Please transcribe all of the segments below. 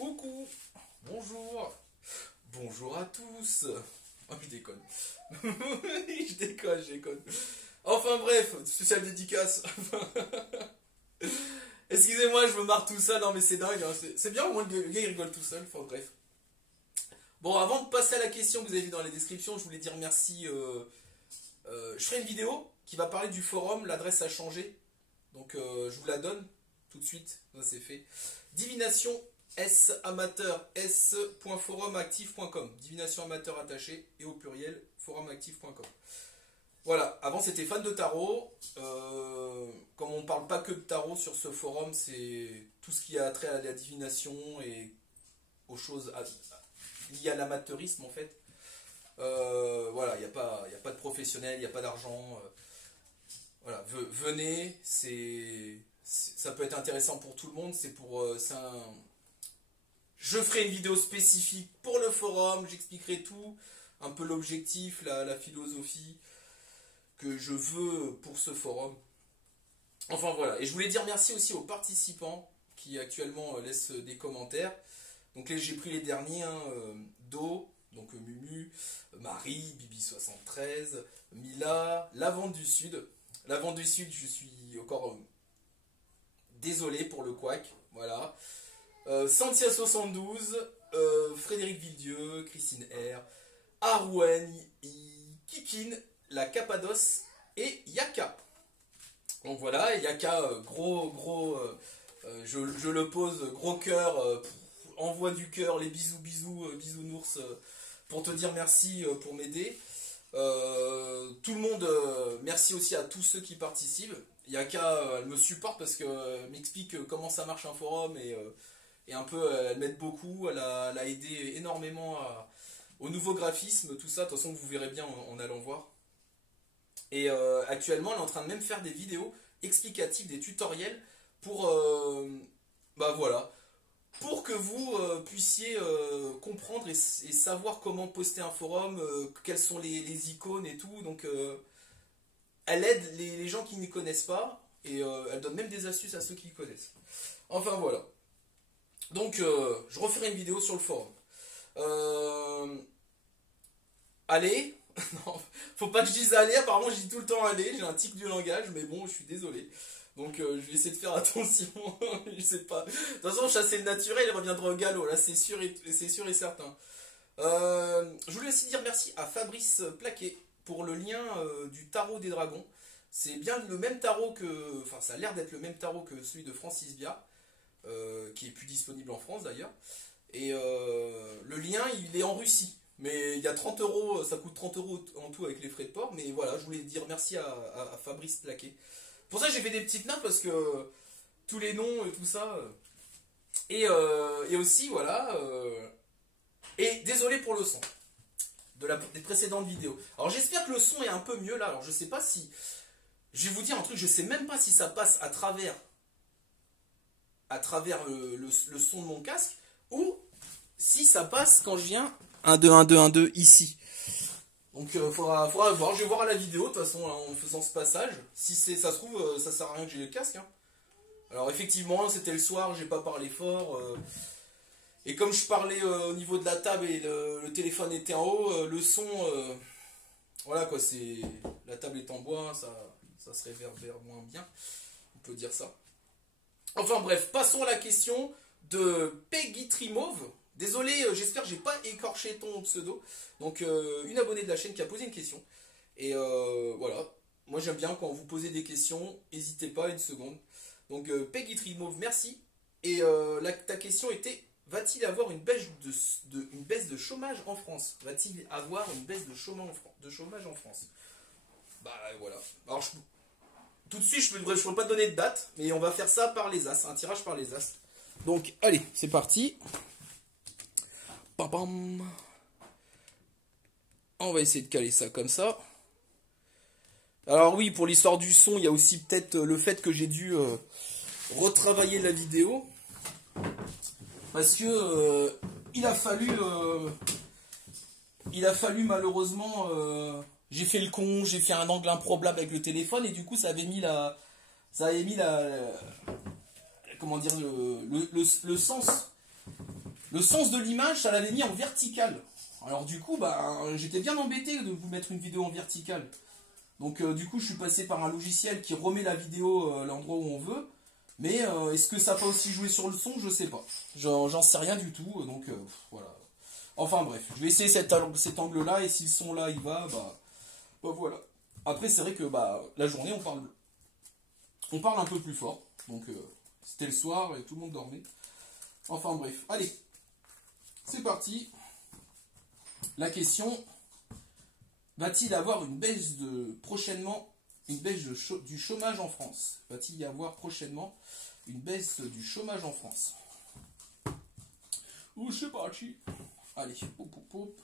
Coucou, bonjour, bonjour à tous. Oh, je déconne. Je déconne. Enfin bref, spécial dédicace. Excusez-moi, je me marre tout seul. Non mais c'est dingue, hein. C'est bien, au moins le gars il rigole tout seul. Enfin bref. Bon, avant de passer à la question que vous avez vu dans les descriptions, je voulais dire merci. Je ferai une vidéo qui va parler du forum, l'adresse a changé. Donc je vous la donne tout de suite, ça c'est fait. Divination S amateur s.forumactif.com. Divination amateur attaché et au pluriel forumactif.com. Voilà, avant c'était fan de tarot. Comme on ne parle pas que de tarot sur ce forum, c'est tout ce qui a trait à la divination et aux choses liées à l'amateurisme en fait. Voilà, il n'y a pas de professionnel, il n'y a pas d'argent. Voilà, venez, ça peut être intéressant pour tout le monde. Je ferai une vidéo spécifique pour le forum, j'expliquerai tout, un peu l'objectif, la philosophie que je veux pour ce forum. Enfin voilà, et je voulais dire merci aussi aux participants qui actuellement laissent des commentaires. Donc là j'ai pris les derniers, hein, Do, donc Mumu, Marie, Bibi73, Mila, La Vente du Sud. La Vente du Sud, je suis encore désolé pour le couac, voilà. Santia72, Frédéric Villedieu, Christine R, Arouen, Kikin, la Cappadoce et Yaka. Donc voilà, Yaka, je le pose, gros cœur, envoie du cœur, les bisous, bisounours, pour te dire merci pour m'aider. Tout le monde, merci aussi à tous ceux qui participent. Yaka, elle me supporte parce qu'elle m'explique comment ça marche un forum et un peu, elle m'aide beaucoup, elle a aidé énormément au nouveau graphisme, tout ça, de toute façon vous verrez bien en allant voir. Et actuellement elle est en train de même faire des vidéos explicatives, des tutoriels pour, bah voilà, pour que vous puissiez comprendre et savoir comment poster un forum, quelles sont les icônes et tout. Donc elle aide les gens qui n'y connaissent pas et elle donne même des astuces à ceux qui connaissent. Enfin voilà. Donc je referai une vidéo sur le forum. Allez, non, faut pas que je dise allez, apparemment je dis tout le temps allez, j'ai un tic du langage, mais bon, je suis désolé. Donc je vais essayer de faire attention, je sais pas. De toute façon, chasser le naturel, il reviendra au galop, là c'est sûr et certain. Je voulais aussi dire merci à Fabrice Plaquet pour le lien du tarot des dragons. C'est bien le même tarot que, enfin ça a l'air d'être le même tarot que celui de Francis Bia, qui est plus disponible en France d'ailleurs. Et le lien il est en Russie. Mais il y a 30 euros, ça coûte 30 euros en tout avec les frais de port. Mais voilà, je voulais dire merci à Fabrice Plaquet. Pour ça j'ai fait des petites notes parce que tous les noms et tout ça. Et aussi voilà. Et désolé pour le son des précédentes vidéos. Alors j'espère que le son est un peu mieux là. Alors je sais pas si. Je vais vous dire un truc, je sais même pas si ça passe à travers le son de mon casque ou si ça passe quand je viens 1, 2, 1, 2, 1, 2 ici. Donc faudra voir, je vais voir à la vidéo de toute façon là, en faisant ce passage. Si ça se trouve, ça sert à rien que j'ai le casque. Hein. Alors effectivement, c'était le soir, j'ai pas parlé fort. Et comme je parlais au niveau de la table et le téléphone était en haut, le son, voilà quoi, la table est en bois, ça se réverbère moins bien, on peut dire ça. Enfin bref, passons à la question de Peggy Trimauve. Désolé, j'espère que j'ai pas écorché ton pseudo. Donc une abonnée de la chaîne qui a posé une question. Et voilà, moi j'aime bien quand vous posez des questions, n'hésitez pas une seconde. Donc Peggy Trimauve, merci. Et ta question était, va-t-il avoir une baisse de chômage en France? Va-t-il avoir une baisse de chômage en France? Bah voilà. Alors tout de suite, je ne pourrais pas te donner de date, mais on va faire ça par les as, un tirage par les as. Donc allez, c'est parti. Pam. On va essayer de caler ça comme ça. Alors oui, pour l'histoire du son, il y a aussi peut-être le fait que j'ai dû retravailler la vidéo. Parce que il a fallu malheureusement, j'ai fait le con, j'ai fait un angle improbable avec le téléphone et du coup ça avait mis comment dire, le sens le sens de l'image, ça l'avait mis en vertical. Alors du coup, bah, j'étais bien embêté de vous mettre une vidéo en verticale. Donc du coup, je suis passé par un logiciel qui remet la vidéo à l'endroit où on veut. Mais est-ce que ça va aussi jouer sur le son? Je sais pas. J'en sais rien du tout. Donc voilà. Enfin bref, je vais essayer cet angle-là. Et si le son là, il va, bah voilà. Après, c'est vrai que bah, la journée, on parle un peu plus fort. Donc c'était le soir et tout le monde dormait. Enfin bref, allez. C'est parti. La question, va-t-il avoir une baisse prochainement, une baisse du chômage en France? Va-t-il y avoir prochainement une baisse du chômage en France? Ou c'est parti. Allez, hop, hop, hop.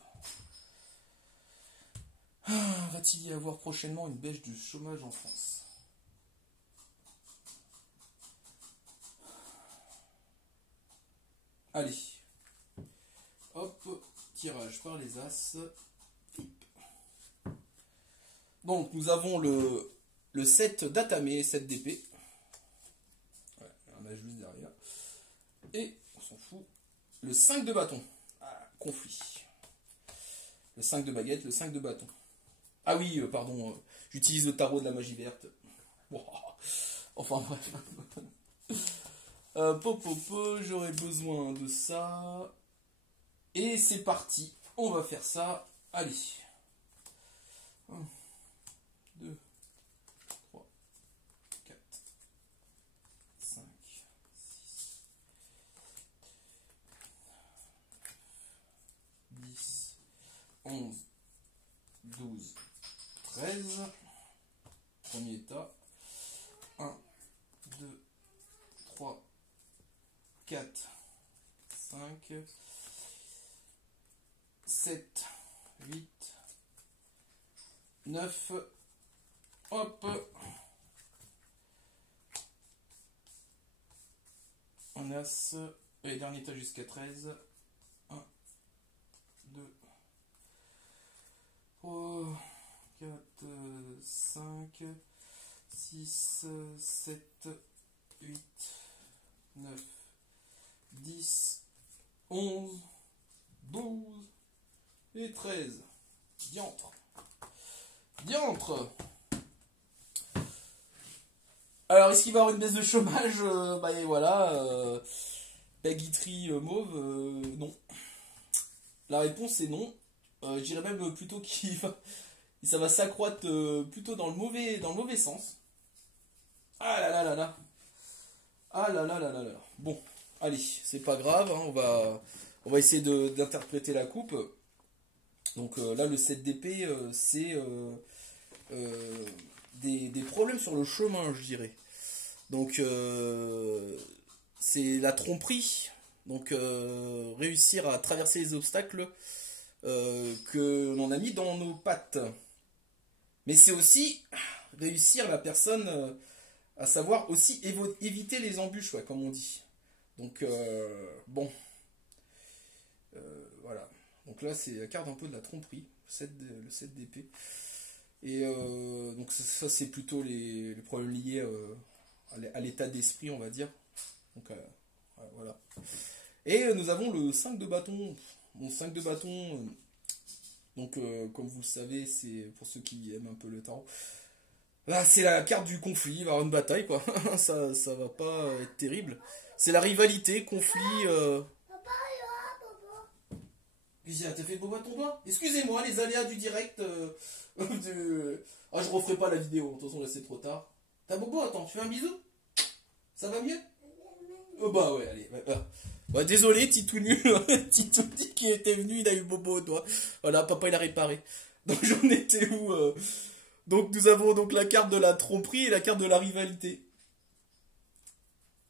Va-t-il y avoir prochainement une baisse du chômage en France? Allez. Hop, tirage par les as. Donc nous avons le 7 d'Atame, 7 d'épée. Ouais, on a juste derrière. Et, on s'en fout, le 5 de bâton. Ah, conflit. Le 5 de baguette, le 5 de bâton. Ah oui, pardon, j'utilise le tarot de la magie verte. Wow. Enfin bref. J'aurais besoin de ça. Et c'est parti. On va faire ça. Allez. 1, 2, 3, 4, 5, 6, 10, 11, 12, 13. Premier état. 1, 2, 3, 4, 5, 7, 8, 9, hop, on as, et dernier état jusqu'à 13, 1, 2, 3, 4, 5, 6, 7, 8, 9, 10, 11, 12 et 13. Diantre. Diantre. Alors, est-ce qu'il va y avoir une baisse de chômage? Bah et voilà. La guiterie mauve, non. La réponse est non. Je dirais même plutôt ça va s'accroître plutôt dans le mauvais sens. Ah là là là là. Ah là là là là là. Bon, allez, c'est pas grave, hein, on va essayer d'interpréter la coupe. Donc là, le 7 d'épée, c'est des problèmes sur le chemin, je dirais. Donc c'est la tromperie. Donc réussir à traverser les obstacles que l'on a mis dans nos pattes. Mais c'est aussi réussir la personne à savoir aussi éviter les embûches, ouais, comme on dit. Donc bon. Voilà. Donc là, c'est la carte un peu de la tromperie, le 7 d'épée. Et donc ça c'est plutôt les problèmes liés à l'état d'esprit, on va dire. Donc voilà. Et nous avons le 5 de bâton. Mon 5 de bâton, donc comme vous le savez, c'est pour ceux qui aiment un peu le tarot. Là, c'est la carte du conflit, il va y avoir une bataille, quoi. ça va pas être terrible. C'est la rivalité, conflit. T'as fait bobo à ton doigt? Excusez-moi, les aléas du direct. Ah, je referai pas la vidéo, de toute façon là c'est trop tard. T'as bobo, attends, tu fais un bisou? Ça va mieux? Bah ouais, allez. Bah, désolé, Titou nul. Titou dit qui était venu, il a eu bobo au doigt. Voilà, papa il a réparé. Donc j'en étais où Donc nous avons donc la carte de la tromperie et la carte de la rivalité.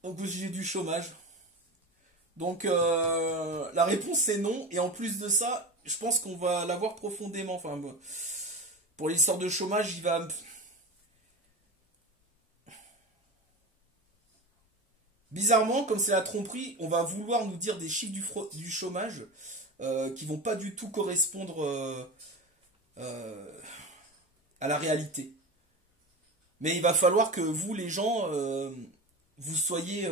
Donc j'ai du chômage. Donc la réponse c'est non. Et en plus de ça, je pense qu'on va l'avoir profondément. Enfin, pour l'histoire de chômage, il va... Bizarrement, comme c'est la tromperie, on va vouloir nous dire des chiffres du chômage qui vont pas du tout correspondre à la réalité. Mais il va falloir que vous, les gens, vous soyez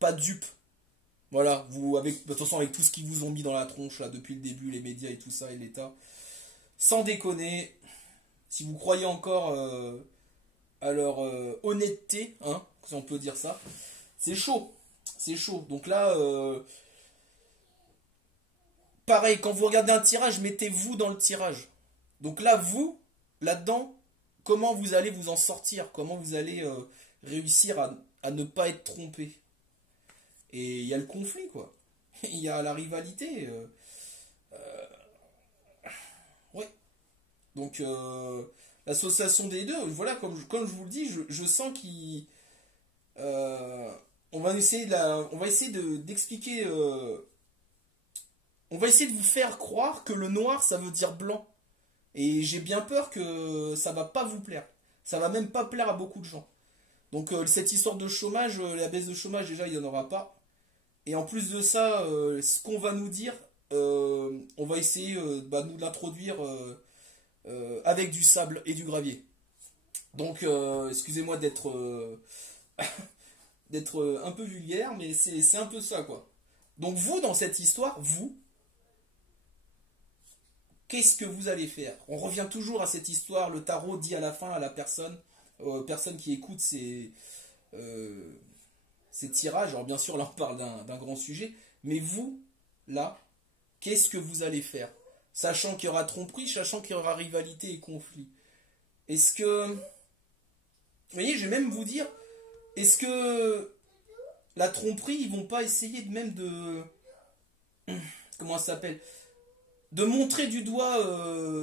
pas dupes. Voilà, vous, avec, de toute façon, avec tout ce qu'ils vous ont mis dans la tronche, là, depuis le début, les médias et tout ça, et l'État, sans déconner, si vous croyez encore à leur honnêteté, hein, si on peut dire ça, c'est chaud. C'est chaud. Donc là, pareil, quand vous regardez un tirage, mettez-vous dans le tirage. Donc là, vous, là-dedans, comment vous allez vous en sortir? Comment vous allez réussir à ne pas être trompé? Et il y a le conflit, quoi. Il y a la rivalité. Ouais. Donc, l'association des deux, voilà, comme je vous le dis, je sens qu'il... on va essayer d'expliquer... on va essayer de vous faire croire que le noir, ça veut dire blanc. Et j'ai bien peur que ça va pas vous plaire. Ça va même pas plaire à beaucoup de gens. Donc cette histoire de chômage, la baisse de chômage, déjà, il n'y en aura pas. Et en plus de ça, ce qu'on va nous dire, on va essayer de nous l'introduire avec du sable et du gravier. Donc, excusez-moi d'être d'être un peu vulgaire, mais c'est un peu ça, quoi. Donc vous, dans cette histoire, vous, qu'est-ce que vous allez faire? On revient toujours à cette histoire, le tarot dit à la fin à la personne qui écoute ces tirages. Alors bien sûr, là on parle d'un grand sujet, mais vous, là, qu'est-ce que vous allez faire? Sachant qu'il y aura tromperie, sachant qu'il y aura rivalité et conflit. Est-ce que... Vous voyez, je vais même vous dire, est-ce que la tromperie, ils vont pas essayer de même de... Comment ça s'appelle? De montrer du doigt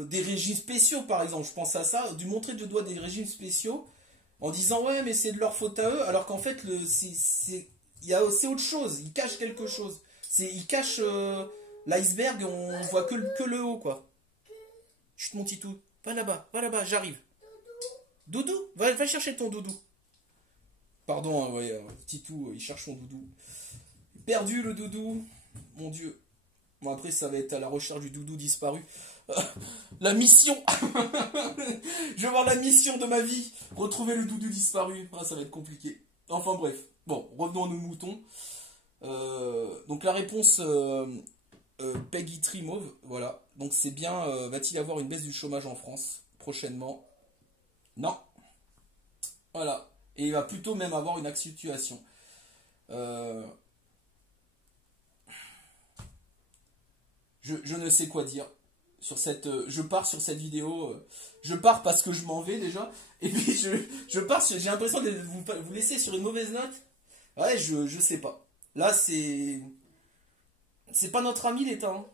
des régimes spéciaux, par exemple, je pense à ça, de montrer du doigt des régimes spéciaux en disant ouais mais c'est de leur faute à eux, alors qu'en fait c'est autre chose, ils cachent quelque chose, ils cachent l'iceberg, on voit que le haut, quoi. Chut mon titou, va là-bas, j'arrive. Doudou, va chercher ton doudou. Pardon, hein, ouais, titou, il cherche son doudou. Perdu le doudou, mon dieu. Bon, après, ça va être à la recherche du doudou disparu. La mission. Je vais voir la mission de ma vie. Retrouver le doudou disparu. Ah, ça va être compliqué. Enfin bref. Bon, revenons à nos moutons. Donc la réponse Peggy Trimove. Voilà. Donc c'est bien. Va-t-il y avoir une baisse du chômage en France prochainement? Non. Voilà. Et il va plutôt même avoir une accentuation. Je ne sais quoi dire sur cette. Je pars sur cette vidéo. Je pars parce que je m'en vais déjà. Et puis je pars. J'ai l'impression de vous laisser sur une mauvaise note. Ouais, je sais pas. Là, c'est pas notre ami l'État, hein.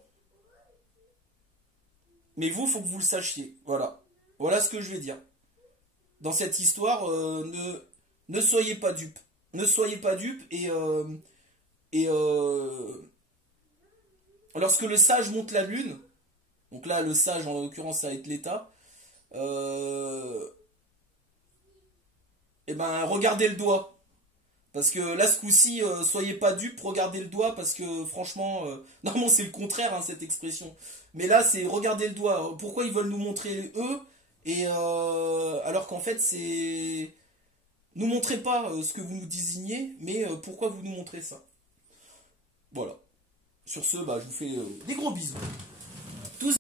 Mais vous, faut que vous le sachiez. Voilà. Voilà ce que je vais dire. Dans cette histoire, ne soyez pas dupes. Ne soyez pas dupes et lorsque le sage monte la lune, donc là le sage en l'occurrence ça va être l'État, et ben regardez le doigt. Parce que là ce coup-ci, soyez pas dupes, regardez le doigt parce que franchement, normalement c'est le contraire hein, cette expression. Mais là c'est regardez le doigt. Pourquoi ils veulent nous montrer eux et alors qu'en fait c'est... Nous montrez pas ce que vous nous désignez, mais pourquoi vous nous montrez ça? Voilà. Sur ce, bah, je vous fais des gros bisous.